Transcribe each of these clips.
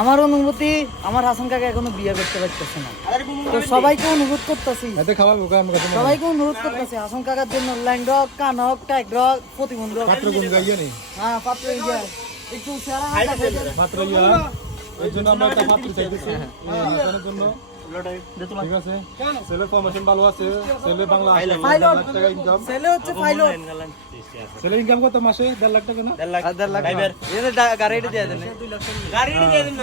আমার অনুভূতি, আমার হাসান কাকা এখনো বিয়ে করতে পারতেছে না। তো সবাইকে অনুরোধ করতেছি, সবাইকে অনুরোধ করতেছি হাসান কাকার জন্য ল্যাংডক, কানক, টাইগ্রক, প্রতিবন্ধক পাত্র কোন জায়গায় নেই? হ্যাঁ পাত্র ইয়া একটু সেরা পাত্র ইয়া এর জন্য আমরা একটা পাত্র চাইতেছি এর জন্য। ঠিক আছে, ছেলে ফরমেশন ভালো আছে, ছেলে বাংলা পাইলট, টাকা ইনকাম। ছেলে হচ্ছে পাইলট। ছেলে ইনকাম কত মাসে? 1.5 লাখ টাকা না? 1.5 লাখ। এর গাড়িটা দিয়ে দেন, গাড়িটা দিয়ে দেন,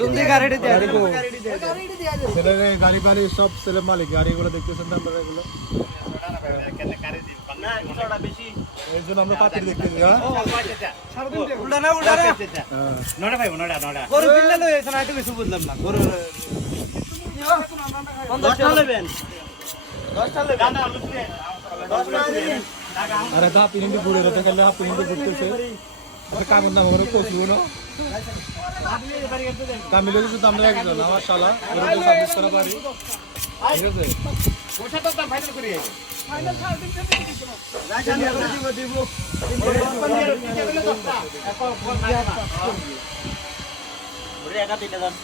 জলদি গাড়িটা দিয়ে দেন, গাড়িটা দিয়ে দেন। ছেলে গাড়ি বাড়ি সব ছেলে মালিক, গাড়িগুলো দেখতেছেন না আপনারা এগুলো। এর জন্য আমরা পাত্র দেখতেছি। উল্টা না উল্টা না নড়া ভাই নড়া নড়া গরু বিল্লা লই এখানে আইতে কিছু বুঝলাম না। গরু 10 টা নেবেন, 10 টা নেবেন, গানা লুটবে 10 টা দিন। আরে দা পিনিন্দি ঘুরে রেতে গেলে হাফ পিনিন্দি ঘুরতেছে। আর কামন নাম হলো কচু না কামিলে তো আমরা একজন আমার শালা এরকম সার্ভিস করা পারি। ঠিক আছে, ওটা তো দাম ফাইনাল করি ফাইনাল 3.5 দিন দিব রাজা দিব দিব ওরে একা দিতে দাম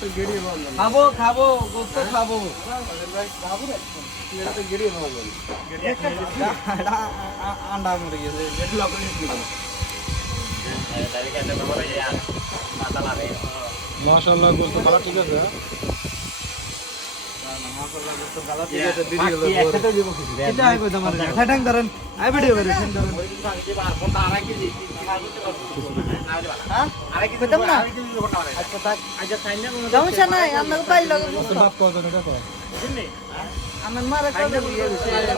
তো গেড়ি খাবো খাবো গোস্ত খাবো বাবু রে এটা তো গেড়ি বাবু গেড়ি আন্ডা মরে গেছে যেটা লোক নিয়ে দিল তারিখে এত বড় ইয়ার মাতালা রে মাশাআল্লাহ গোস্ত ভালো। ঠিক আছে, সমস্যা নাই, আপনাকে পাইল বাপ কত এটা কয় আমার মারা